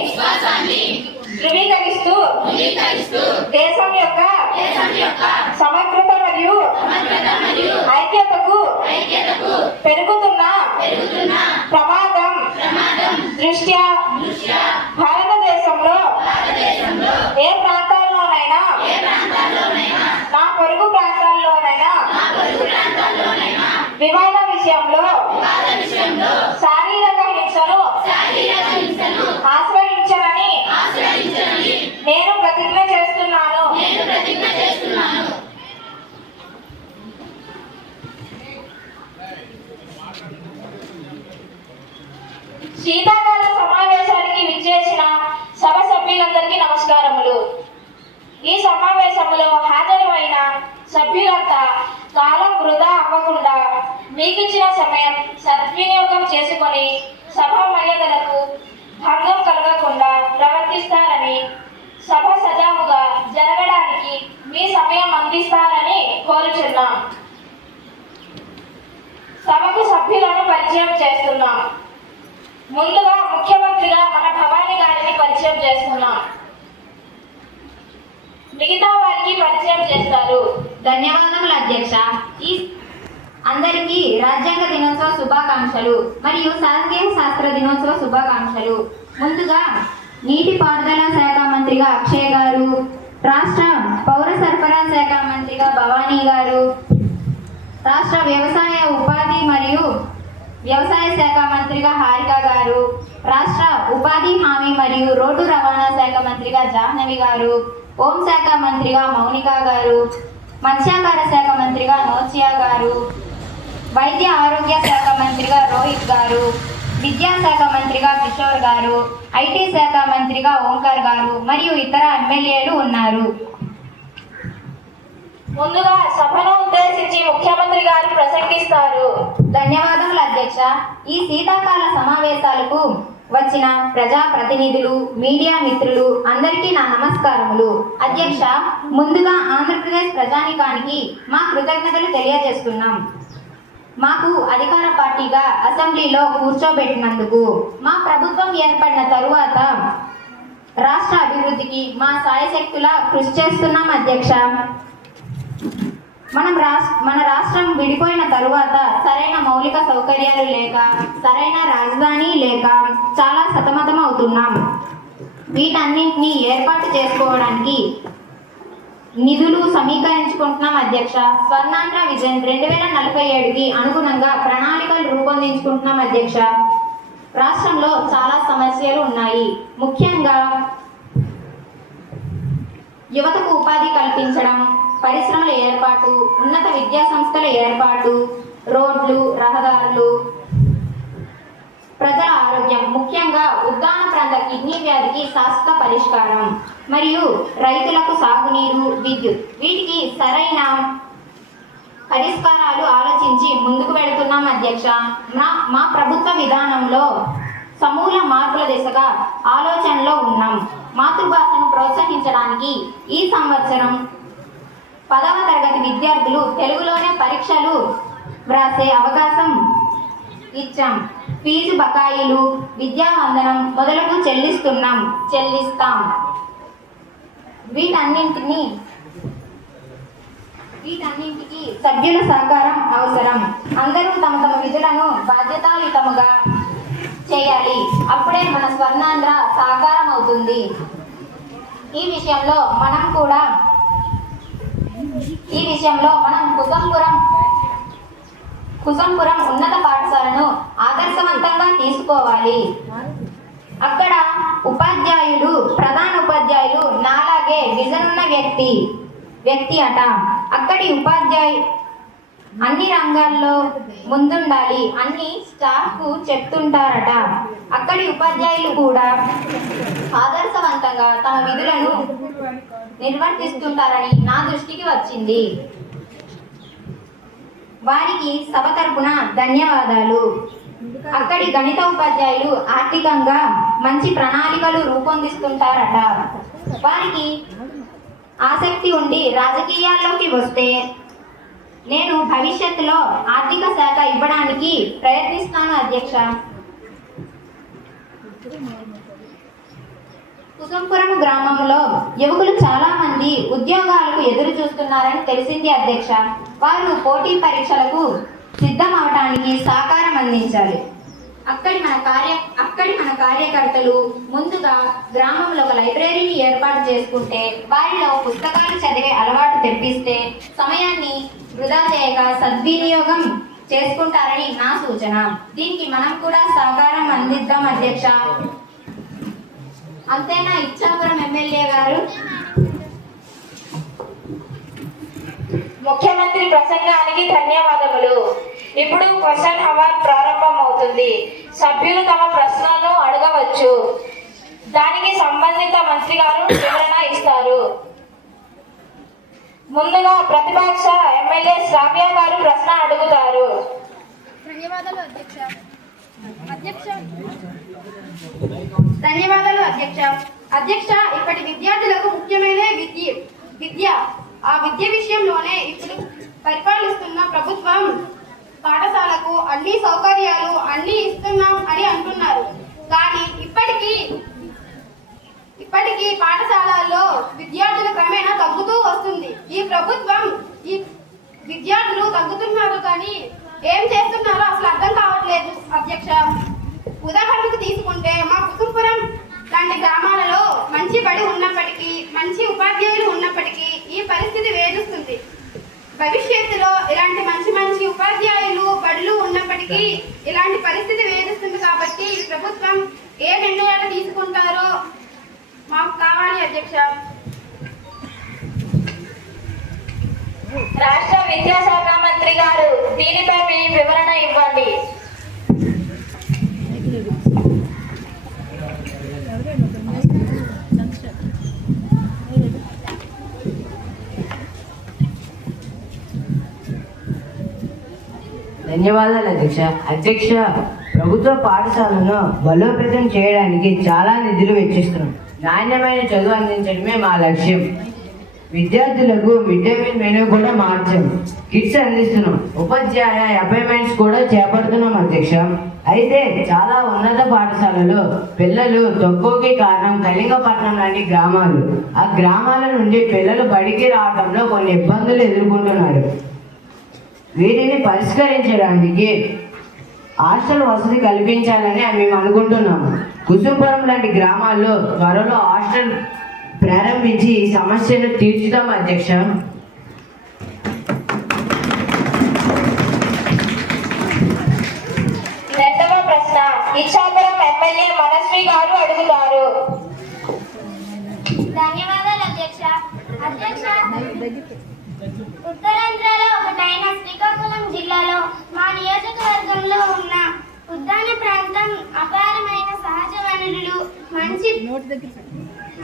విశ్వాసాన్ని ధృవీకరిస్తూ దేశం యొక్క సమగ్రత మరియు ఐక్యతకు పెరుగుతున్న ప్రమాదం దృష్ట్యా భారతదేశంలో ఏ ప్రాంతాల్లోనైనా నా పొరుగు ప్రాంతాల్లోనైనా వివాద విషయంలో శారీరక హింసను ఆశ్రయించనని నేను ప్రతిజ్ఞ చేస్తున్నాను. శీతాకాల సమావేశానికి విచ్చేసిన సభ సభ్యులందరికీ నమస్కారములు. ఈ సమావేశంలో హాజరైన సభ్యులంతా కాలం వృధా అవ్వకుండా మీకిచ్చిన సమయం సద్వినియోగం చేసుకొని సభా మర్యాదలకు భంగం కలగకుండా ప్రవర్తిస్తారని, సభ సజావుగా జరగడానికి మీ సమయం అందిస్తారని కోరుచున్నాం. సభకు సభ్యులను పరిచయం చేస్తున్నాం. ముందుగా ముఖ్యమంత్రిగా మన భవానీ గారిని పరిచయం చేస్తున్నాం. మిగతా వారికి పరిచయం చేస్తారు. ధన్యవాదములు అధ్యక్ష. ఈ అందరికీ రాజ్యాంగ దినోత్సవ శుభాకాంక్షలు మరియు సాంఘిక శాస్త్ర దినోత్సవ శుభాకాంక్షలు. ముందుగా నీటిపారుదల శాఖ మంత్రిగా అక్షయ్ గారు, రాష్ట్ర పౌర సరఫరా శాఖ మంత్రిగా భవానీ గారు, రాష్ట్ర వ్యవసాయ ఉపాధి మరియు వ్యవసాయ శాఖ మంత్రిగా హారిక గారు, రాష్ట్ర ఉపాధి హామీ మరియు రోడ్డు రవాణా శాఖ మంత్రిగా జాహ్నవి గారు, హోంశాఖ మంత్రిగా మౌనిక గారు, మత్స్యాకార శాఖ మంత్రిగా నోచియా గారు, వైద్య ఆరోగ్య శాఖ మంత్రిగా రోహిత్ గారు, విద్యాశాఖ మంత్రిగా కిషోర్ గారు, ఐటీ శాఖ మంత్రిగా ఓంకార్ గారు మరియు ఇతర ఎమ్మెల్యేలు ఉన్నారు. ముందుగా సభను ఉద్దేశించి ముఖ్యమంత్రి గారు ప్రసంగిస్తారు. ధన్యవాదములు అధ్యక్ష. ఈ శీతాకాల సమావేశాలకు వచ్చిన ప్రజా ప్రతినిధులు, మీడియా మిత్రులు అందరికీ నా నమస్కారములు. అధ్యక్ష, ముందుగా ఆంధ్రప్రదేశ్ ప్రజానికానికి మా కృతజ్ఞతలు తెలియజేస్తున్నాం. మాకు అధికార పార్టీగా అసెంబ్లీలో కూర్చోబెట్టినందుకు. మా ప్రభుత్వం ఏర్పడిన తరువాత రాష్ట్ర అభివృద్ధికి మా సాయశక్తులా కృషి చేస్తున్నాం. అధ్యక్ష, మన రాష్ట్రం విడిపోయిన తరువాత సరైన మౌలిక సౌకర్యాలు లేక, సరైన రాజధాని లేక చాలా సతమతం అవుతున్నాం. వీటన్నింటినీ ఏర్పాటు చేసుకోవడానికి నిధులు సమీకరించుకుంటున్నాం. అధ్యక్ష, స్వర్ణాంధ్ర విజన్ 2047కి అనుగుణంగా ప్రణాళికలు రూపొందించుకుంటున్నాం. అధ్యక్ష, రాష్ట్రంలో చాలా సమస్యలు ఉన్నాయి. ముఖ్యంగా యువతకు ఉపాధి కల్పించడం, పరిశ్రమల ఏర్పాటు, ఉన్నత విద్యా సంస్థల ఏర్పాటు, రోడ్లు, రహదారులు, ప్రజల ఆరోగ్యం, ముఖ్యంగా ఉద్దాన ప్రాంత కిడ్నీ వ్యాధికి శాశ్వత పరిష్కారం మరియు రైతులకు సాగునీరు, విద్యుత్, వీటికి సరైన పరిష్కారాలు ఆలోచించి ముందుకు వెళుతున్నాం. అధ్యక్ష, మా ప్రభుత్వ విధానంలో సమూల మార్పుల దిశగా ఆలోచనలో ఉన్నాం. మాతృభాషను ప్రోత్సహించడానికి ఈ సంవత్సరం 10వ తరగతి విద్యార్థులు తెలుగులోనే పరీక్షలు వ్రాసే అవకాశం ఇచ్చాం. ఫీజు బకాయిలు, విద్యావందనం మొదలగు చెల్లిస్తాం. వీటన్నింటికి సభ్యుల సహకారం అవసరం. అందరూ తమ తమ విధులను బాధ్యతాయుతముగా చేయాలి. అప్పుడే మన స్వర్ణాంధ్ర సాకారం అవుతుంది. ఈ విషయంలో మనం కుసంపురం ఉన్నత పాఠశాలను ఆదర్శవంతంగా తీసుకోవాలి. అక్కడ ఉపాధ్యాయులు, ప్రధాన ఉపాధ్యాయులు నాలాగే విజన్ ఉన్న వ్యక్తి అట. అక్కడి ఉపాధ్యాయు అన్ని రంగాల్లో ముందుండాలి అని స్టాఫ్కు చెప్తుంటారట. అక్కడి ఉపాధ్యాయులు కూడా ఆదర్శవంతంగా తమ విధులను నిర్వర్తిస్తుంటారని నా దృష్టికి వచ్చింది. వారికి సభ తరపున ధన్యవాదాలు. అక్కడి గణిత ఉపాధ్యాయులు ఆర్థికంగా మంచి ప్రణాళికలు రూపొందిస్తుంటారట. వారికి ఆసక్తి ఉండి రాజకీయాల్లోకి వస్తే నేను భవిష్యత్తులో ఆర్థిక శాఖ ఇవ్వడానికి ప్రయత్నిస్తాను. అధ్యక్ష, కుసుంపురం గ్రామంలో యువకులు చాలా మంది ఉద్యోగాలకు ఎదురు చూస్తున్నారని తెలిసింది అధ్యక్ష. వారు పోటీ పరీక్షలకు సిద్ధం అవడానికి సహకారం అందించాలి. అక్కడి మన కార్యకర్తలు ముందుగా గ్రామంలో ఒక లైబ్రరీని ఏర్పాటు చేసుకుంటే వారిలో పుస్తకాలు చదివే అలవాటు తెప్పిస్తే సమయాన్ని వృధా చేయక సద్వినియోగం చేసుకుంటారని నా సూచన. దీనికి మనం కూడా సహకారం అందిద్దాం అధ్యక్ష. అంతేనా ఇచ్చాపురం ఎమ్మెల్యే గారు? ముఖ్యమంత్రి ప్రసంగానికి ధన్యవాదములు. ఇప్పుడు క్వశ్చన్ అవర్ ప్రారంభమవుతుంది. సభ్యులు తమ ప్రశ్నలను అడగవచ్చు. దానికి సంబంధిత మంత్రి గారు వివరణ ఇస్తారు. ముందుగా ప్రతిపక్ష ఎమ్మెల్యే శ్రావ్య గారు ప్రశ్న అడుగుతారు. ధన్యవాదాలు అధ్యక్ష. అధ్యక్ష, ఇప్పటి విద్యార్థులకు ముఖ్యమైన విద్య. ఆ విద్య విషయంలోనే ఇప్పుడు పరిపాలిస్తున్న ప్రభుత్వం పాఠశాలకు అన్ని సౌకర్యాలు అన్ని ఇస్తున్నాం అని అంటున్నారు. కానీ ఇప్పటికీ పాఠశాలల్లో విద్యార్థులు క్రమేణా తగ్గుతూ వస్తుంది. ఈ ప్రభుత్వం ఈ విద్యార్థులు తగ్గుతున్నారు కానీ ఏం చేస్తున్నారో అసలు అర్థం కావట్లేదు అధ్యక్ష. ఉదాహరణకు తీసుకుంటే మా కుసుంపురం లాంటి గ్రామాలలో మంచి బడి ఉన్నప్పటికీ మంచి ఉపాధ్యాయులు ఉన్నప్పటికీ ఈ పరిస్థితి వేధిస్తుంది. భవిష్యత్తులో ఇలాంటి మంచి ఉపాధ్యాయులు బడులు ఉన్నప్పటికీ ఇలాంటి పరిస్థితి వేధిస్తుంది. కాబట్టి ప్రభుత్వం ఏ నిర్ణయాలు తీసుకుంటారో మాకు కావాలి అధ్యక్ష. రాష్ట్ర విద్యాశాఖ మంత్రి గారు దీనిపై మీ వివరణ ఇవ్వండి. ధన్యవాదాలు అధ్యక్ష. ప్రభుత్వ పాఠశాలను బలోపేతం చేయడానికి చాలా నిధులు వెచ్చిస్తున్నాం. నాణ్యమైన చదువు అందించడమే మా లక్ష్యం. విద్యార్థులకు మిడ్ డే మీల్ మెనూ కూడా మార్చాం. కిట్స్ అందిస్తున్నాం. ఉపాధ్యాయ అపాయింట్మెంట్స్ కూడా చేపడుతున్నాం అధ్యక్ష. అయితే చాలా ఉన్నత పాఠశాలలో పిల్లలు తక్కువకి కారణం కళింగపట్నం లాంటి గ్రామాలు. ఆ గ్రామాల నుండి పిల్లలు బడికి రావడంలో కొన్ని ఇబ్బందులు ఎదుర్కొంటున్నారు. వీటిని పరిష్కరించడానికి హాస్టల్ వసతి కల్పించాలని మేము అనుకుంటున్నాము. కుసుంపురం లాంటి గ్రామాల్లో త్వరలో హాస్టల్ ప్రారంభించి ఈ సమస్యను తీర్చుతాం అధ్యక్ష. రెండవ ప్రశ్న ఇచ్చాపురం ఎమ్మెల్యే మనస్వి గారు అడుగుతారు. ధన్యవాదాలు అధ్యక్ష. ఉత్తరాంధ్రలో ఒకటైన శ్రీకాకుళం జిల్లాలో మా నియోజకవర్గంలో ఉన్న ఉద్యాన ప్రాంతం అపారమైన సహజ వనరులు,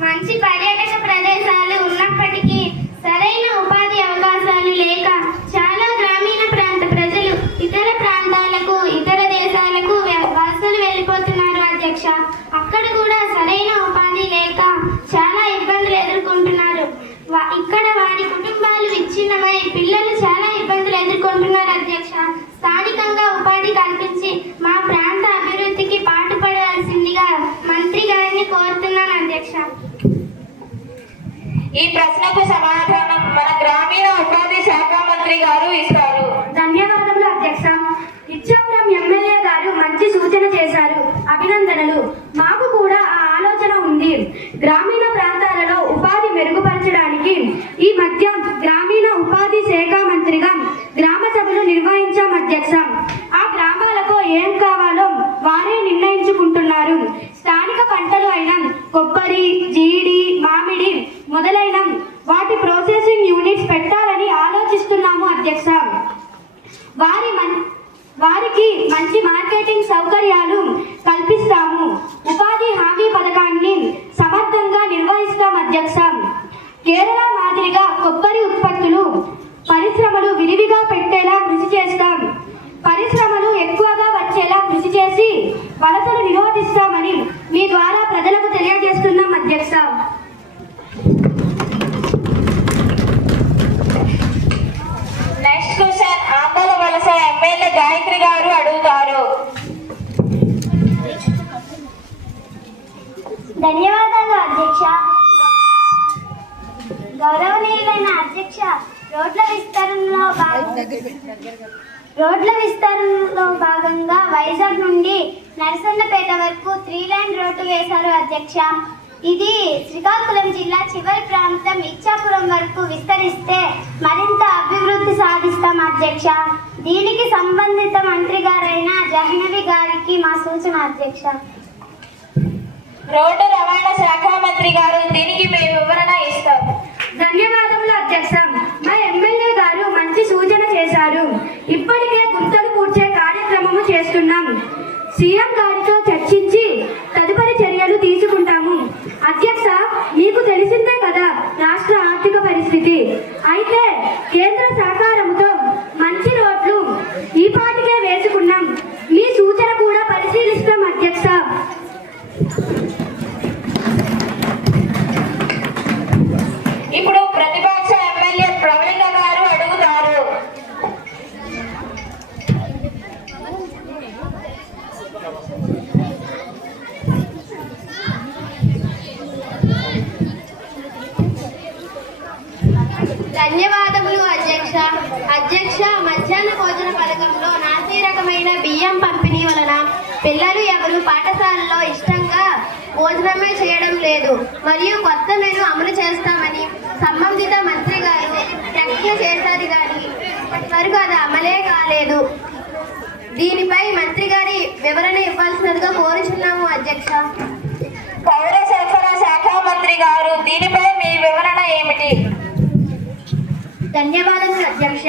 మంచి పర్యాటక ప్రదేశాలు ఉన్నప్పటికీ సరైన ఉపాధి అవకాశాలు లేక చాలా గ్రామీణ ప్రాంత ప్రజలు ఇతర ప్రాంతాలకు ఇతర దేశాలకు వలసలు వెళ్ళిపోతున్నారు అధ్యక్ష. అక్కడ కూడా సరైన ఉపాధి లేక చాలా ఇబ్బందులు ఎదుర్కొంటున్నారు. ఇక్కడ వారి కుటుంబాలు విచ్ఛిన్నమై పిల్లలు చాలా ఇబ్బందులు ఎదుర్కొంటున్నారు అధ్యక్ష. స్థానికంగా ఉపాధి కల్పించి మా ప్రాంత అభివృద్ధికి పాటుపడాల్సిందిగా మంత్రి గారిని కోరుతున్నాను అధ్యక్ష. ఈ ప్రశ్నకు సమాధానం మన గ్రామీణ ఉపాధి శాఖ మంత్రి గారు ఇస్తారు. ధన్యవాదములు అధ్యక్ష. ఇచ్చాపురం ఎమ్మెల్యే గారు మంచి సూచన చేశారు. అభినందనలు. మాకు కూడా ఆ ఆలోచన ఉంది. గ్రామీణ ప్రాంతాలలో ఉపాధి మెరుగుపరచడానికి ఈ మధ్య గ్రామీణ ఉపాధి శాఖ మంత్రిగా గ్రామ సభలు నిర్వహించాం అధ్యక్ష. ఆ గ్రామాలకు ఏం కావాలో వారే నిర్ణయించుకుంటున్నారు. స్థానిక పంటలు అయిన కొబ్బరి, జీడి, మామిడి మొదలైన వాటి ప్రాసెసింగ్ యూనిట్స్ పెట్టాలని ఆలోచిస్తున్నాము అధ్యక్ష. వారికి మంచి మార్కెటింగ్ సౌకర్యాలు కల్పిస్తాము. ఉపాధి హామీ పథకాన్ని సమర్థంగా నిర్వహిస్తాం అధ్యక్ష. కేరళ మాదిరిగా కొబ్బరి ఉత్పత్తులు పరిశ్రమలు విరివిగా పెట్టేలా కృషి చేస్తాం. పరిశ్రమలు ఎక్కువగా వచ్చేలా కృషి చేసి వలసలు నిరోధిస్తామని మీ ద్వారా ప్రజలకు తెలియజేస్తున్నాం అధ్యక్ష. నెక్స్ట్ క్వశ్చన్ ఆంధ్ర వలస ఎమ్మెల్యే గాయత్రి గారు అడుగుతారు. ధన్యవాదాలు అధ్యక్ష. గౌరవనీయులైన అధ్యక్ష, రోడ్ల విస్తరణలో భాగంగా వైజాగ్ నుండి నరసన్నపేట వరకు 3 లైన్ రోడ్డు వేశారు అధ్యక్ష. ఇది శ్రీకాకుళం జిల్లా చివరి ప్రాంతం ఇచ్చాపురం వరకు విస్తరిస్తే మరింత అభివృద్ధి సాధిస్తాం అధ్యక్ష. దీనికి సంబంధిత మంత్రి గారైన జాహ్నవి గారికి మా సూచన అధ్యక్ష. రోడ్డు రవాణా శాఖ మంత్రి గారు దీనికి మీ వివరణ ఇస్తారు. ధన్యవాదములు అధ్యక్ష. మా ఎమ్మెల్యే గారు మంచి సూచన చేశారు. ఇప్పటికే గుంతలు పూడ్చే కార్యక్రమము చేస్తున్నాం. సీఎం గారితో చర్చించి తదుపరి చర్యలు తీసుకుంటాము. అధ్యక్ష, మీకు తెలిసిందే కదా రాష్ట్ర ఆర్థిక పరిస్థితి. అయితే కేంద్ర సహకారంతో మంచి రోడ్లు ఈ పాటికే వేసుకున్నాం. మీ సూచన కూడా పరిశీలిస్తాం అధ్యక్ష. ఇప్పుడు ప్రతిపక్ష ఎమ్మెల్యే ప్రవళిక గారు అడుగుతారు. ధన్యవాదములు అధ్యక్ష. అధ్యక్ష, మధ్యాహ్న భోజన పథకంలో నాసి రకమైన బియ్యం పంపిణీ వలన పిల్లలు ఎవరు పాఠశాలలో ఇష్టంగా భోజనమే చేయడం లేదు మరియు కొత్త మెను అమలు చేస్తామని సంబంధిత మంత్రి గారు ప్రకటన చేశారు కానీ ఇప్పటివరకు అది అమలే కాలేదు. దీనిపై మంత్రి గారి వివరణ ఇవ్వాల్సినదిగా కోరుచున్నాము అధ్యక్ష. పౌర సరఫరా శాఖ మంత్రి గారు దీనిపై మీ వివరణ ఏమిటి? ధన్యవాదములు అధ్యక్ష.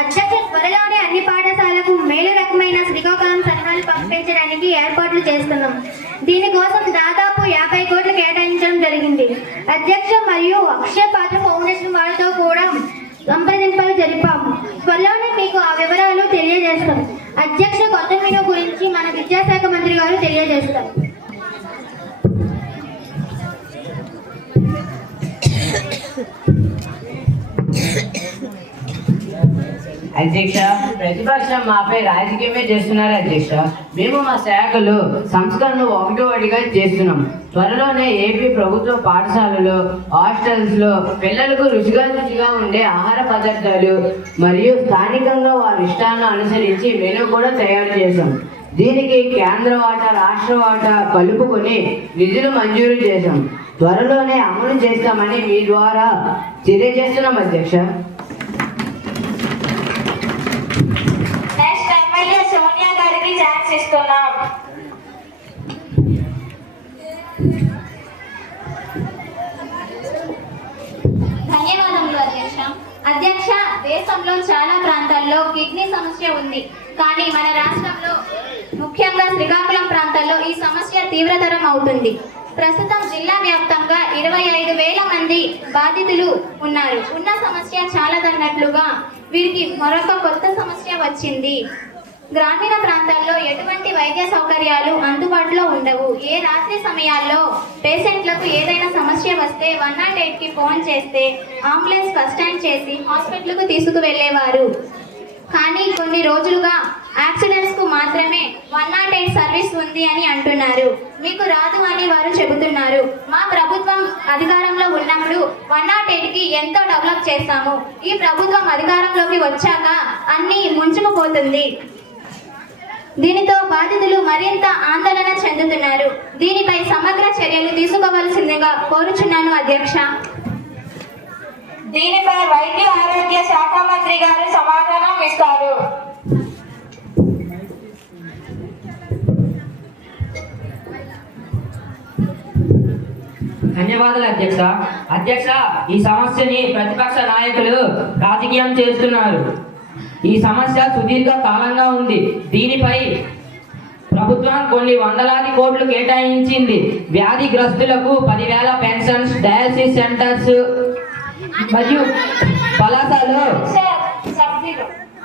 అధ్యక్ష, త్వరలోనే అన్ని పాఠశాలకు మేలు రకమైన శ్రీకాకుళం సలహాలు పంపించడానికి ఏర్పాట్లు చేస్తున్నాం. దీనికోసం దాదాపు 50 కోట్లు కేటాయించడం జరిగింది అధ్యక్ష. మరియు అక్షయ పాత్ర ఫౌండేషన్ వారితో కూడా సంప్రదింపులు జరిపాము. త్వరలోనే మీకు ఆ వివరాలు తెలియజేస్తాం అధ్యక్ష. కొత్త మెనూ గురించి మన విద్యాశాఖ మంత్రి గారు తెలియజేస్తారు. అధ్యక్ష, ప్రతిపక్షం మాపై రాజకీయమే చేస్తున్నారు అధ్యక్ష. మేము మా శాఖలో సంస్కరణలు ఒకటిగా చేస్తున్నాం. త్వరలోనే ఏపీ ప్రభుత్వ పాఠశాలలో హాస్టల్స్లో పిల్లలకు రుచిగా ఉండే ఆహార పదార్థాలు మరియు స్థానికంగా వారి ఇష్టాలను అనుసరించి మెనూ కూడా తయారు చేశాం. దీనికి కేంద్ర వాటా రాష్ట్ర వాటా కలుపుకొని నిధులు మంజూరు చేశాం. త్వరలోనే అమలు చేస్తామని మీ ద్వారా తెలియజేస్తున్నాం అధ్యక్ష. నెక్స్ట్ ఎమ్మెల్యే సోనియా గారికి ఛాన్స్ ఇస్తున్నాం. ధన్యవాదములు అధ్యక్ష. అధ్యక్ష, దేశంలో చాలా ప్రాంతాల్లో కిడ్నీ సమస్య ఉంది. కానీ మన రాష్ట్రంలో ముఖ్యంగా శ్రీకాకుళం ప్రాంతాల్లో ఈ సమస్య తీవ్రతరం అవుతుంది. ప్రస్తుతం జిల్లా వ్యాప్తంగా 25,000 మంది బాధితులు ఉన్నారు. ఉన్న సమస్య చాలదన్నట్లుగా వీరికి మరొక కొత్త సమస్య వచ్చింది. గ్రామీణ ప్రాంతాల్లో ఎటువంటి వైద్య సౌకర్యాలు అందుబాటులో ఉండవు. ఏ రాత్రి సమయాల్లో పేషెంట్లకు ఏదైనా సమస్య వస్తే 108కి ఫోన్ చేస్తే అంబులెన్స్ ఫస్ట్ టైం చేసి హాస్పిటల్కు తీసుకువెళ్ళేవారు. కానీ కొన్ని రోజులుగా యాక్సిడెంట్స్కు మాత్రమే 108 సర్వీస్ ఉంది అని అంటున్నారు. మీకు రాదు అని వారు చెబుతున్నారు. మా ప్రభుత్వం అధికారంలో ఉన్నప్పుడు 108కి ఎంతో డెవలప్ చేస్తాము. ఈ ప్రభుత్వం అధికారంలోకి వచ్చాక అన్నీ ముంచుకుపోతుంది. దీనితో బాధితులు మరింత ఆందోళన చెందుతున్నారు. దీనిపై సమగ్ర చర్యలు తీసుకోవాల్సిందిగా కోరుచున్నాను అధ్యక్ష. దీనిపై వైద్య ఆరోగ్య శాఖ మంత్రి గారు సమాధానం ఇస్తారు. ధన్యవాదాలు అధ్యక్ష. అధ్యక్ష, ఈ సమస్యని ప్రతిపక్ష నాయకులు రాజకీయం చేస్తున్నారు. ఈ సమస్య సుదీర్ఘ కాలంగా ఉంది. దీనిపై ప్రభుత్వం కొన్ని వందలాది కోట్లు కేటాయించింది. వ్యాధిగ్రస్తులకు 10,000 పెన్షన్స్, డయాలసిస్ సెంటర్స్ మరియు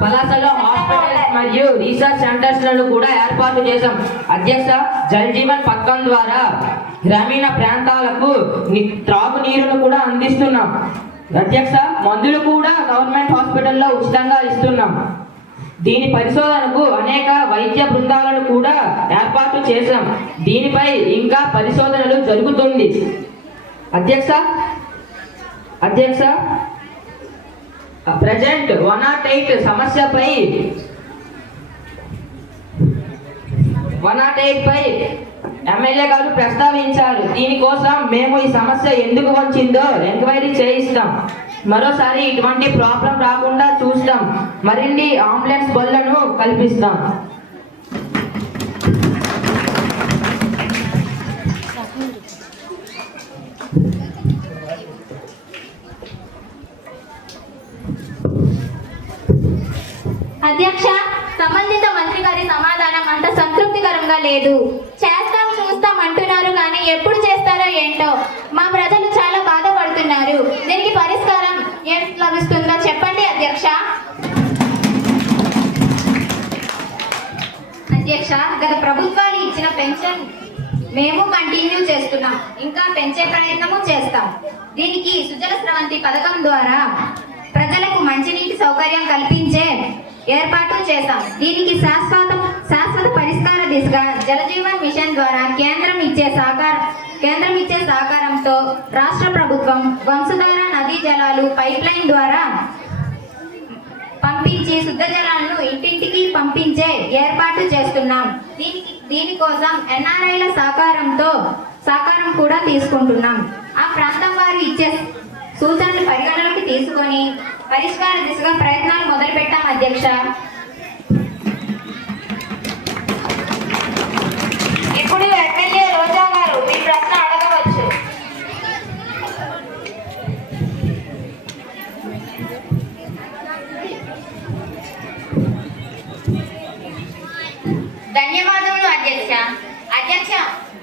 పలాసలో హాస్పిటల్స్ మరియు రీసెర్చ్ సెంటర్స్ లను కూడా ఏర్పాటు చేశాం అధ్యక్ష. జల్ జీవన్ పథకం ద్వారా గ్రామీణ ప్రాంతాలకు త్రాగునీరును కూడా అందిస్తున్నాం అధ్యక్ష. మందులు కూడా గవర్నమెంట్ హాస్పిటల్లో ఉచితంగా ఇస్తున్నాం. దీని పరిశోధనకు అనేక వైద్య బృందాలను కూడా ఏర్పాటు చేశాం. దీనిపై ఇంకా పరిశోధనలు జరుగుతుంది. అధ్యక్ష ప్రజెంట్ 108 సమస్యపై 108 పై ఎమ్మెల్యే గారు ప్రస్తావించారు. దీనికోసం మేము ఈ సమస్య ఎందుకు వచ్చిందో ఎంక్వైరీ చేయిస్తాం. మరోసారి ఇటువంటి ప్రాబ్లం రాకుండా చూస్తాం. మరిన్ని అంబులెన్స్ బళ్ళను కల్పిస్తాం. అధ్యక్ష, సంబంధిత మంత్రి గారి సమాధానం అంత సంతృప్తికరంగా లేదు. చేస్తాం చూస్తాం అంటున్నారు కానీ ఎప్పుడు చేస్తారో ఏంటో. మా ప్రజలు చాలా బాధపడుతున్నారు. దీనికి పరిష్కారం ఏం లభిస్తుందో చెప్పండి అధ్యక్ష. అధ్యక్ష, గత ప్రభుత్వాలు ఇచ్చిన పెన్షన్ మేము కంటిన్యూ చేస్తున్నాం. ఇంకా పెంచే ప్రయత్నము చేస్తాం. దీనికి సుజల స్రవంతి పథకం ద్వారా ప్రజలకు మంచినీటి సౌకర్యం కల్పించే ఏర్పాటు చేశాం. దీనికి శాశ్వత పరిష్కార దిశగా జలజీవన్ మిషన్ ద్వారా కేంద్రం ఇచ్చే సహకారంతో రాష్ట్ర ప్రభుత్వం వంశధార నదీ జలాలు పైప్ లైన్ ద్వారా పంపించి శుద్ధ జలాలను ఇంటింటికి పంపించే ఏర్పాటు చేస్తున్నాం. దీనికోసం ఎన్ఆర్ఐల సహకారం కూడా తీసుకుంటున్నాం. ఆ ప్రాంతం వారు ఇచ్చే సూచనలు పరిగణలోకి తీసుకొని పరిష్కార దిశగా ప్రయత్నాలు మొదలుపెట్టాం అధ్యక్ష. ఇప్పుడు ఎమ్మెల్యే రోజా గారు మీ ప్రశ్న అడగవచ్చు. ధన్యవాదములు అధ్యక్ష,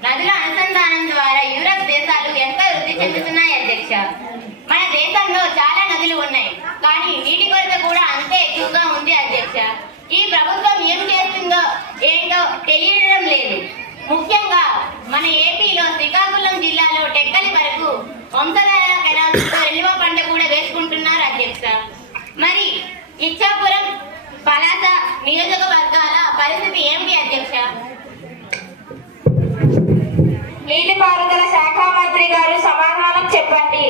నదుల అనుసంధానం ద్వారా యూరప్ దేశాలు ఎంతో వృద్ధి చెందుతున్నాయి అధ్యక్ష. మన దేశంలో చాలా నదులు ఉన్నాయి, కానీ నీటి కొరత కూడా అంతే ఎక్కువగా ఉంది అధ్యక్ష. ఈ ప్రభుత్వం ఏం చేస్తుందో ఏంటో తెలియడం లేదు. ముఖ్యంగా మన ఏపీలో శ్రీకాకుళం జిల్లాలో టెక్కలి వరకు వంశధార కెనాల్స్తో ఎల్లిమ పంట కూడా వేసుకుంటున్నారు అధ్యక్ష. మరి ఇచ్చాపురం పలాస నియోజకవర్గాల పరిస్థితి ఏమిటి అధ్యక్ష? నీటిపారుదల శాఖ మంత్రి గారు సమాధానం చెప్పండి.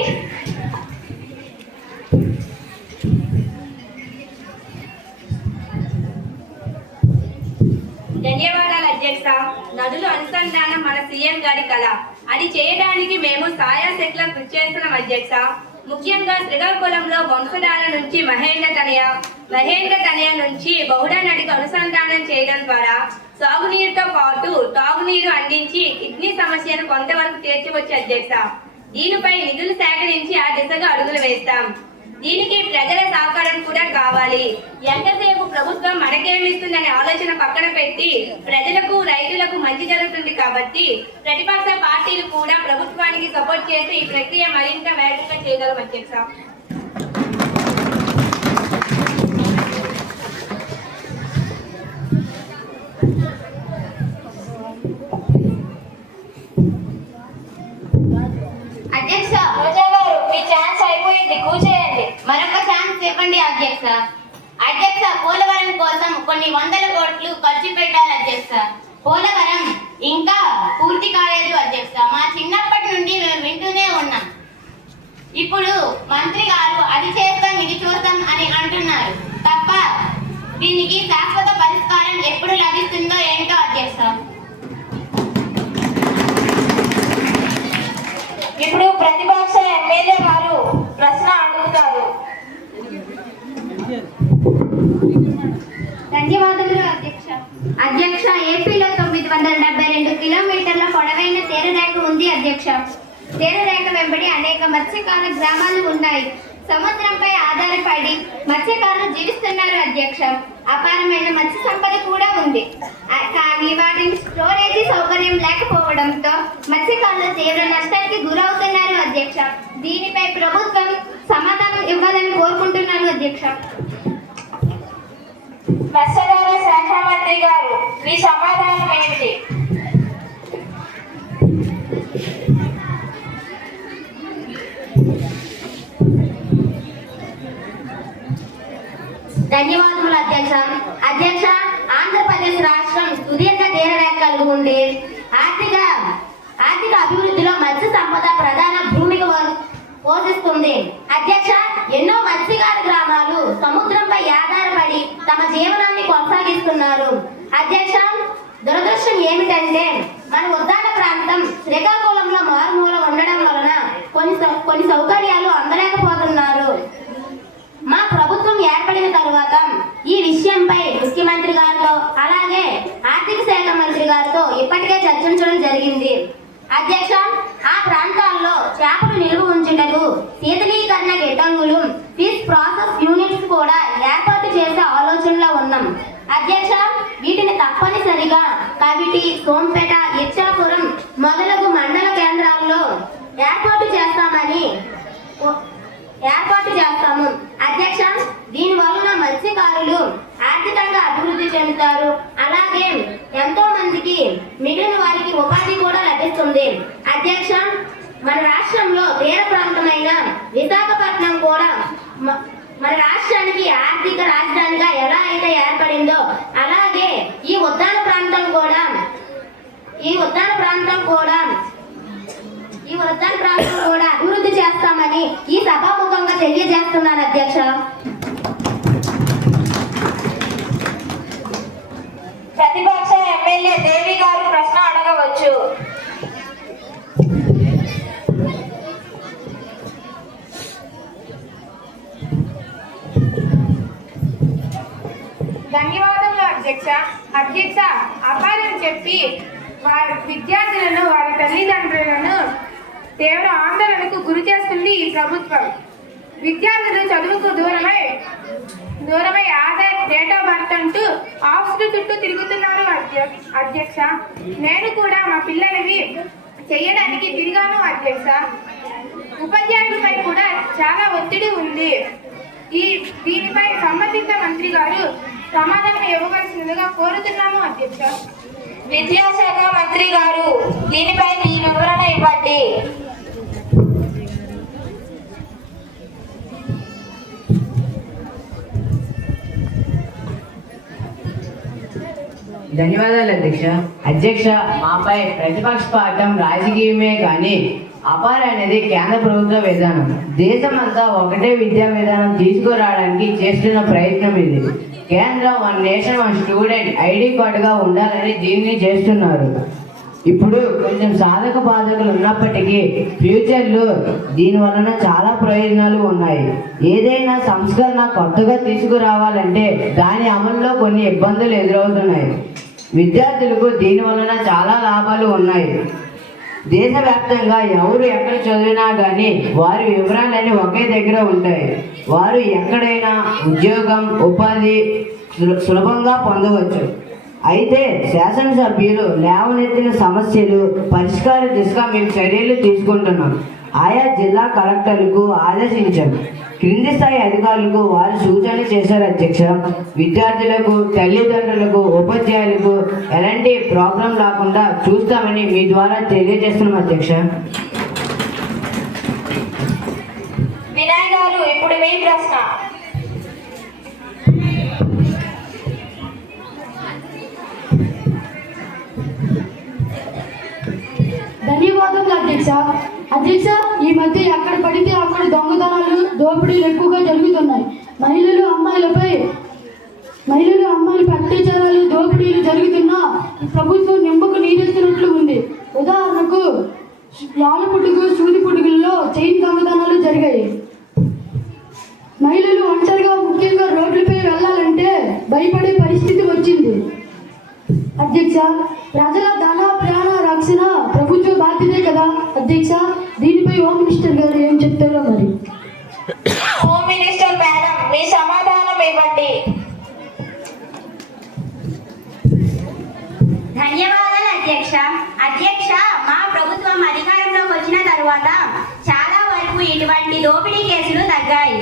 ధన్యవాదాలు అధ్యక్ష. నదుల అనుసంధానం మన సీఎం గారి కళ. అది చేయడానికి మేము సాయాశక్తుల కృషి చేస్తున్నాం అధ్యక్ష. ముఖ్యంగా శ్రీకాకుళంలో వంశధార నుంచి మహేంద్ర తనయ నుంచి బహుళ నదికి అనుసంధానం చేయడం ద్వారా సాగునీరుతో పాటు తాగునీరు అందించి కిడ్నీ సమస్యను కొంతవరకు తీర్చవచ్చు అధ్యక్ష. దీనిపై నిధులు సేకరించి ఆ దిశగా అడుగులు వేస్తాం. దీనికి ప్రజల సహకారం కూడా కావాలి. ఎంతసేపు ప్రభుత్వం మనకేమిస్తుందనే ఆలోచన పక్కన పెట్టి ప్రజలకు రైతులకు మంచి జరుగుతుంది కాబట్టి ప్రతిపక్ష పార్టీలు కూడా ప్రభుత్వానికి సపోర్ట్ చేసి ఈ ప్రక్రియ మరింత వేగంగా చేయగలం అధ్యక్ష. అధ్యక్ష, రోజా గారు మీ ఛాన్స్ అయిపోయింది, కూర్చేయండి. మరొక ఛాన్స్ ఇవ్వండి అధ్యక్ష. పోలవరం కోసం కొన్ని వందల కోట్లు ఖర్చు పెట్టారు అధ్యక్ష. పోలవరం ఇంకా పూర్తి కాలేదు అధ్యక్ష. మా చిన్నప్పటి నుండి మేము వింటూనే ఉన్నాం. ఇప్పుడు మంత్రి గారు అది చేస్తాం ఇది చూస్తాం అని అంటున్నారు తప్ప దీనికి శాశ్వత పరిష్కారం ఎప్పుడు లభిస్తుందో ఏంటో అధ్యక్ష. ఇప్పుడు ప్రతిపక్ష ఎమ్మెల్యే గారు ప్రశ్న అడుగుతారు. ధన్యవాదములు అధ్యక్ష. ఏపీలో 972 కిలోమీటర్ల పొడవైన తీరరేఖ ఉంది అధ్యక్ష. తీరరేఖ వెంబడి అనేక మత్స్యకార గ్రామాలు ఉన్నాయి. సముద్రంపై ఆధారపడి మత్స్యకారులు జీవిస్తున్నారు అధ్యక్ష. అపారమైన మత్స్య సంపద కూడా ఉంది. కానీ వాటిని స్టోరేజీ సౌకర్యం లేకపోవడంతో మత్స్యకారులు తీవ్ర నష్టానికి గురవుతున్నారు అధ్యక్ష. దీనిపై ప్రభుత్వం సమాధానం ఇవ్వాలని కోరుకుంటున్నాను అధ్యక్ష. మత్స్యకార శాఖ మంత్రి గారు మీ సమాధానం ఏమిటి? ధన్యవాదములు అధ్యక్ష. ఆంధ్రప్రదేశ్ రాష్ట్రం సుదీర్ఘ తీరరేఖలు ఉండి ఆర్థిక అభివృద్ధిలో ఉంది. అధ్యక్ష, ఎన్నో మత్స్యకార గ్రామాలు సముద్రంపై ఆధారపడి తమ జీవనాన్ని కొనసాగిస్తున్నారు. అధ్యక్ష, దురదృష్టం ఏమిటంటే మన ఉద్దాన ప్రాంతం శ్రీకాకుళంలో మారుమూల ఉండడం వలన కొన్ని సౌకర్యాలు అందలేకపోతున్నారు. మా ప్రభుత్వం ఏర్పడిన తరువాత ఈ విషయంపై ముఖ్యమంత్రి గారితో అలాగే ఆర్థిక శాఖ మంత్రి గారితో ఇప్పటికే చర్చించడం జరిగింది. అధ్యక్ష, ఆ ప్రాంతాల్లో చేపలు నిల్వ ఉంచుటకు శీతలీకరణ గిడ్డంగులు, ఫిష్ ప్రాసెస్ యూనిట్స్ కూడా ఏర్పాటు చేసే ఆలోచనలో ఉన్నాం. అధ్యక్ష, వీటిని తప్పనిసరిగా కవిటి, సోంపేట, ఇచ్చాపురం మొదలగు మండల కేంద్రాల్లో ఏర్పాటు చేస్తాము. అధ్యక్ష, దీని వలన మత్స్యకారులు ఆర్థికంగా అభివృద్ధి చెందుతారు. అలాగే ఎంతో మందికి మిగిలిన వారికి ఉపాధి కూడా లభిస్తుంది. అధ్యక్ష, మన రాష్ట్రంలో తీర ప్రాంతమైన విశాఖపట్నం కూడా మన రాష్ట్రానికి ఆర్థిక రాజధానిగా ఎలా అయితే ఏర్పడిందో అలాగే ఈ ఉద్దాన ప్రాంతం కూడా అభివృద్ధి చేస్తామని ఈ సభాముఖంగా తెలియజేస్తున్నాను. అధ్యక్ష, ప్రతిపక్ష ఎమ్మెల్యే దేవి గారు ప్రశ్న అడగవచ్చు. ధన్యవాదములు అధ్యక్ష. అపారని చెప్పి వారి విద్యార్థులను వారి తల్లిదండ్రులను తీవ్ర ఆందోళనకు గురి చేస్తుంది ఈ ప్రభుత్వం. విద్యార్థులు చదువుకు దూరమై ఆధార్, డేట్ ఆఫ్ బర్త్ అంటూ ఆఫీసుల చుట్టూ తిరుగుతున్నారు. అధ్యక్ష, నేను కూడా మా పిల్లలవి చేయడానికి తిరిగాను. అధ్యక్ష, ఉపాధ్యాయులపై కూడా చాలా ఒత్తిడి ఉంది. దీనిపై సంబంధిత మంత్రి గారు సమాధానం ఇవ్వవలసిందిగా కోరుతున్నాము. అధ్యక్ష, విద్యాశాఖ మంత్రి గారు దీనిపై మీ వివరణ ఇవ్వండి. ధన్యవాదాలు అధ్యక్ష, మాపై ప్రతిపక్షపాతం రాజకీయమే కానీ అపార అనేది కేంద్ర ప్రభుత్వ విధానం. దేశమంతా ఒకటే విద్యా విధానం తీసుకురావడానికి చేస్తున్న ప్రయత్నం ఇది. కేంద్రం one nation one student ID కార్డుగా ఉండాలని దీన్ని చేస్తున్నారు. ఇప్పుడు కొంచెం సాధక బాధకులు ఉన్నప్పటికీ ఫ్యూచర్లో దీని వలన చాలా ప్రయోజనాలు ఉన్నాయి. ఏదైనా సంస్కరణ కొత్తగా తీసుకురావాలంటే దాని అమల్లో కొన్ని ఇబ్బందులు ఎదురవుతున్నాయి. విద్యార్థులకు దీని వలన చాలా లాభాలు ఉన్నాయి. దేశవ్యాప్తంగా ఎవరు ఎక్కడ చదివినా కానీ వారి వివరాలన్నీ ఒకే దగ్గర ఉంటాయి. వారు ఎక్కడైనా ఉద్యోగం, ఉపాధి సులభంగా పొందవచ్చు. అయితే శాసనసభ్యులు లేవనెత్తిన సమస్యలు పరిష్కార దిశగా మేము చర్యలు తీసుకుంటున్నాం. ఆయా జిల్లా కలెక్టర్లకు ఆదేశించాం. క్రింది స్థాయి అధికారులకు వారు సూచనలు చేశారు. అధ్యక్ష, విద్యార్థులకు, తల్లిదండ్రులకు, ఉపాధ్యాయులకు ఎలాంటి ప్రాబ్లం రాకుండా చూస్తామని మీ ద్వారా తెలియజేస్తున్నాం. అధ్యక్ష, వినయ్ గారు ఇప్పుడు మీ ప్రశ్న. ధన్యవాదాలు అధ్యక్ష, ఈ మధ్య ఎక్కడ పడితే అక్కడ దొంగతనాలు, దోపిడీలు ఎక్కువగా జరుగుతున్నాయి. మహిళలు అమ్మాయిలు అత్యాచారాలు, దోపిడీలు జరుగుతున్నా ప్రభుత్వం నిమ్మకు నీరెత్తినట్లు ఉంది. ఉదాహరణకు యాలపుట్టుకు, సూదిపుట్టుకుల్లో చైన్ దొంగతనాలు జరిగాయి. మహిళలు ఒంటరిగా ముఖ్యంగా రోడ్లపై వెళ్ళాలంటే భయపడే పరిస్థితి వచ్చింది. అధ్యక్ష, ప్రజల ధన ప్రాణ రక్షణ ప్రభుత్వ బాధ్యతే కదా అధ్యక్ష. దీనిపై హోమ్ మినిస్టర్ గారు ఏం చెప్తారో మరి. హోమ్ మినిస్టర్ మేడం మీ సమాధానం ఇవ్వండి. ధన్యవాదాలు అధ్యక్ష, మా ప్రభుత్వం అధికారంలోకి వచ్చిన తరువాత చాలా వరకు ఇటువంటి దోపిడీ కేసులు తగ్గాయి.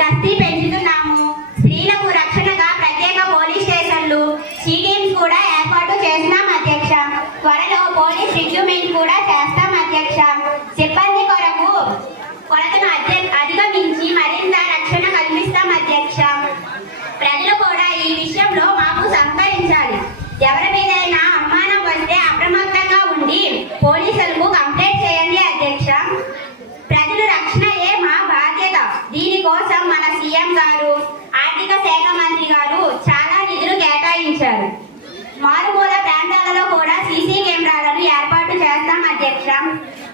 కస్తీ పెంచుతున్నాము. స్త్రీలకు రక్షణగా ప్రత్యేక పోలీస్ స్టేషన్లు, సిటీమ్స్ కూడా ఏర్పాటు చేస్తున్నాం. అధ్యక్ష, త్వరలో పోలీస్ రిక్రూట్మెంట్ కూడా చేస్తాం. అధ్యక్ష, సిబ్బంది కొరతను అధిగమించి మరింత రక్షణ కల్పిస్తాం. అధ్యక్ష, ప్రజలు కూడా ఈ విషయంలో మాకు సహకరించాలి. ఎవరి మీదైనా అనుమానం తుఫాను వస్తే అప్రమత్తంగా ఉండి పోలీసులకు కంప్లైంట్ చేయండి అధ్యక్ష. ప్రజల రక్షణయే మా బాధ్యత. దీనికోసం మన సీఎం గారు, ఆర్థిక శాఖ మంత్రి గారు చాలా నిధులు కేటాయించారు. మారుమూల ప్రాంతాలలో కూడా సీసీ కెమెరాలను ఏర్పాటు చేస్తాం అధ్యక్ష.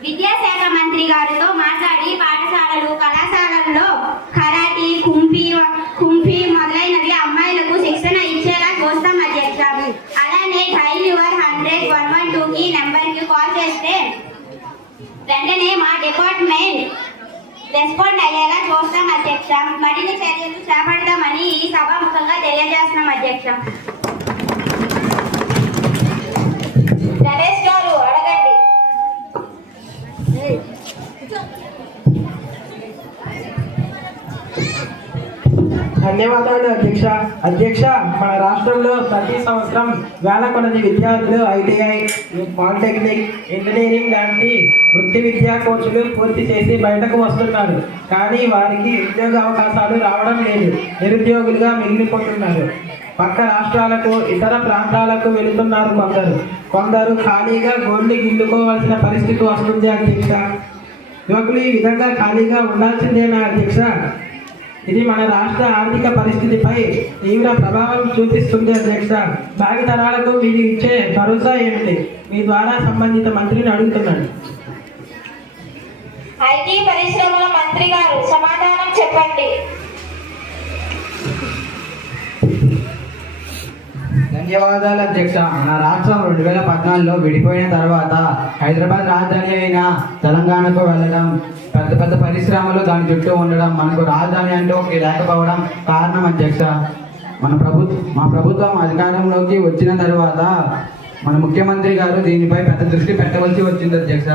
విద్యాశాఖ మంత్రి గారితో మాట్లాడి పాఠశాలలు, కళాశాలల్లో కరాటీ, కుంఫీ మొదలైనవి అమ్మాయిలకు శిక్షణ ఇచ్చేలా చూస్తాం అధ్యక్ష. అలానే డైల్ యువర్ 100-112కి నెంబర్కి కాల్ చేస్తే వెంటనే మా డిపార్ట్మెంట్ రెస్పాండ్ అయ్యేలా చూస్తాం అధ్యక్ష. మరిన్ని చర్యలు చేపడతామని ఈ సభాముఖంగా తెలియజేస్తున్నాం అధ్యక్ష. గణేష్ గారు అడగండి. ధన్యవాదాలు అధ్యక్ష. అధ్యక్ష, మన రాష్ట్రంలో ప్రతి సంవత్సరం వేల కొలది విద్యార్థులు ఐటీఐ, పాలిటెక్నిక్, ఇంజనీరింగ్ లాంటి వృత్తి విద్యా కోర్సులు పూర్తి చేసి బయటకు వస్తున్నారు. కానీ వారికి ఉద్యోగ అవకాశాలు రావడం లేదు. నిరుద్యోగులుగా మిగిలిపోతున్నారు. పక్క రాష్ట్రాలకు, ఇతర ప్రాంతాలకు వెళుతున్నారు కొందరు ఖాళీగా గోల్డ్ గిల్లుకోవాల్సిన పరిస్థితి వస్తుంది అధ్యక్ష. యువకులు ఈ విధంగా ఖాళీగా ఉండాల్సిందేనా అధ్యక్ష? ఇది మన రాష్ట్ర ఆర్థిక పరిస్థితిపై తీవ్ర ప్రభావం చూపిస్తుంది అధ్యక్ష. భావితరాలకు మీరు ఇచ్చే భరోసా ఏమిటి? మీ ద్వారా సంబంధిత మంత్రిని అడుగుతున్నాను. ఐటీ పరిశ్రమల మంత్రి గారు సమాధానం చెప్పండి. ధన్యవాదాలు అధ్యక్ష. మన రాష్ట్రం 2014లో విడిపోయిన తర్వాత హైదరాబాద్ రాజధాని అయిన తెలంగాణకు వెళ్ళడం, పెద్ద పెద్ద పరిశ్రమలు దాని చుట్టూ ఉండడం, మనకు రాజధాని అంటూ లేకపోవడం కారణం అధ్యక్ష. మా ప్రభుత్వం అధికారంలోకి వచ్చిన తర్వాత మన ముఖ్యమంత్రి గారు దీనిపై పెద్ద దృష్టి పెట్టవలసి వచ్చింది అధ్యక్ష.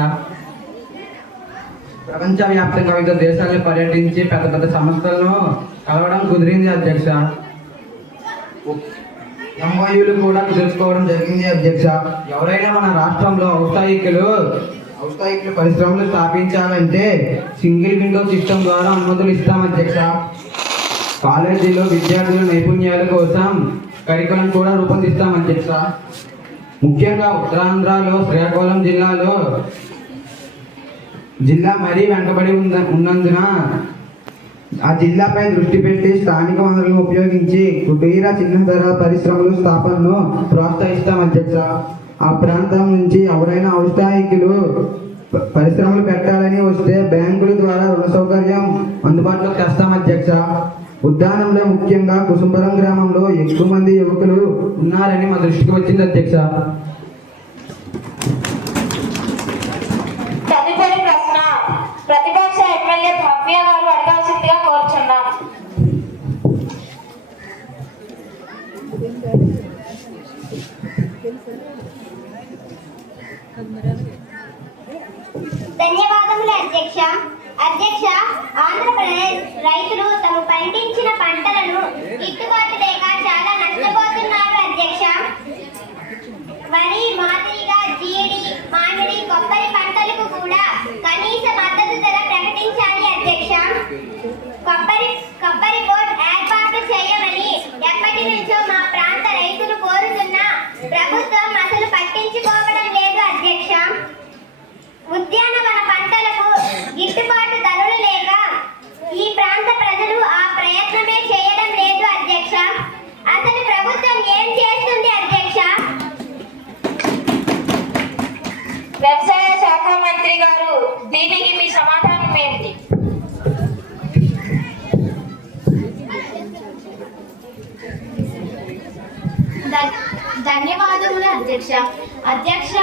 ప్రపంచవ్యాప్తంగా వివిధ దేశాలను పర్యటించి పెద్ద పెద్ద సంస్థలను కలవడం కుదిరింది అధ్యక్ష. ఎంఓయూలు కూడా కుదుర్చుకోవడం జరిగింది అధ్యక్ష. ఎవరైనా మన రాష్ట్రంలో ఔత్సాహికులు పరిశ్రమలు స్థాపించాలంటే సింగిల్ విండో సిస్టమ్ ద్వారా అనుమతులు ఇస్తాం అధ్యక్ష. కాలేజీలో విద్యార్థుల నైపుణ్యాల కోసం కరికులం కూడా రూపొందిస్తాం అధ్యక్ష. ముఖ్యంగా ఉత్తరాంధ్రలో శ్రీకాకుళం జిల్లా మరీ వెనుకబడి ఉన్నందున ఆ జిల్లాపై దృష్టి పెట్టి స్థానిక వనరులను ఉపయోగించి కుటీర చిన్నతర పరిశ్రమల స్థాపనను ప్రోత్సహిస్తాం అధ్యక్ష. ఆ ప్రాంతం నుంచి ఎవరైనా ఔత్సాహికులు పరిశ్రమలు పెట్టాలని వస్తే బ్యాంకుల ద్వారా రుణ సౌకర్యం అందుబాటులోకి తెస్తాం అధ్యక్ష. ఉద్యానంలో ముఖ్యంగా కుసుంబరం గ్రామంలో ఎక్కువ మంది యువకులు ఉన్నారని మా దృష్టికి వచ్చింది అధ్యక్ష. తదుపరి ప్రశ్న ప్రతిపక్ష ఎమ్మెల్యే భవ్య గారు అడగాల్సిందిగా కోరుచున్నాం. ధన్యవాదములు అధ్యక్ష. అధ్యక్ష, ఆంధ్రప్రదేశ్ రైతులు తమ పండించిన పంటలను గిట్టుబాటు లేక చాలా నష్టపోతున్నారు అధ్యక్ష. వరి మాదిరిగా జీడి, మామిడి, కొబ్బరి పంటలకు కూడా కనీస మద్దతు ధర ప్రకటించాలి అధ్యక్ష. కొబ్బరి బోర్డు ఏర్పాటు చేయమని ఎప్పటి నుంచో మా ప్రాంత రైతులు కోరుతున్నా ప్రభుత్వం అసలు పట్టించుకోవడం లేదు అధ్యక్ష. ఉద్యానవన పంటలకు గిట్టుబాటు ధరలు లేక ఈ ప్రాంత ప్రజలు ఆ ప్రయత్నమే చేయడం లేదు అధ్యక్ష. అసలు ప్రభుత్వం ఏం చేస్తుంది అధ్యక్ష? వ్యవసాయ శాఖ మంత్రి గారు, దీనికి మీ సమాధానం ఏమిటి? ధన్యవాదములు అధ్యక్ష. అధ్యక్ష,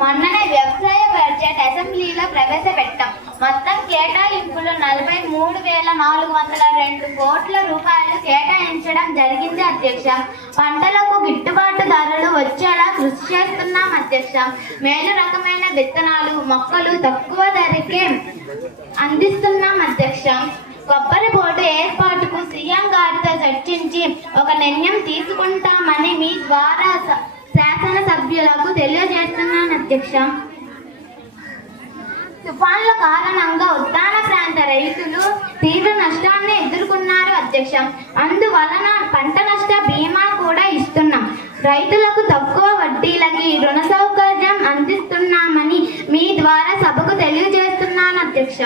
మొన్ననే వ్యవసాయ బడ్జెట్ అసెంబ్లీలో ప్రవేశపెట్టాం. మొత్తం కేటాయింపులు 43,402 కోట్ల రూపాయలు కేటాయించడం జరిగింది అధ్యక్ష. పంటలకు గిట్టుబాటు ధరలు వచ్చేలా కృషి చేస్తున్నాం అధ్యక్ష. మేలు రకమైన విత్తనాలు, మొక్కలు తక్కువ ధరకే అందిస్తున్నాం అధ్యక్ష. కొబ్బరి బోర్డు ఏర్పాటుకు సీఎం గారితో చర్చించి ఒక నిర్ణయం తీసుకుంటామని మీ ద్వారా శాసనసభ్యులకు తెలియజేస్తున్నాను అధ్యక్ష. తుఫాన్ల కారణంగా ఉద్యాన ప్రాంత రైతులు తీవ్ర నష్టాన్ని ఎదుర్కొన్నారు అధ్యక్ష. అందువలన పంట నష్ట బీమా కూడా ఇస్తున్నాం. రైతులకు తక్కువ వడ్డీలకి రుణ సౌకర్యం అందిస్తున్నామని మీ ద్వారా సభకు తెలియజేస్తున్నాను అధ్యక్ష.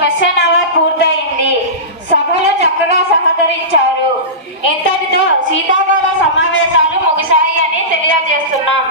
క్వశ్చన్ అవర్ పూర్తయింది. సభలో చక్కగా సహకరించారు. ఇంతటితో శీతాకాల సమావేశాలు ముగిశాయి అని తెలియజేస్తున్నాం.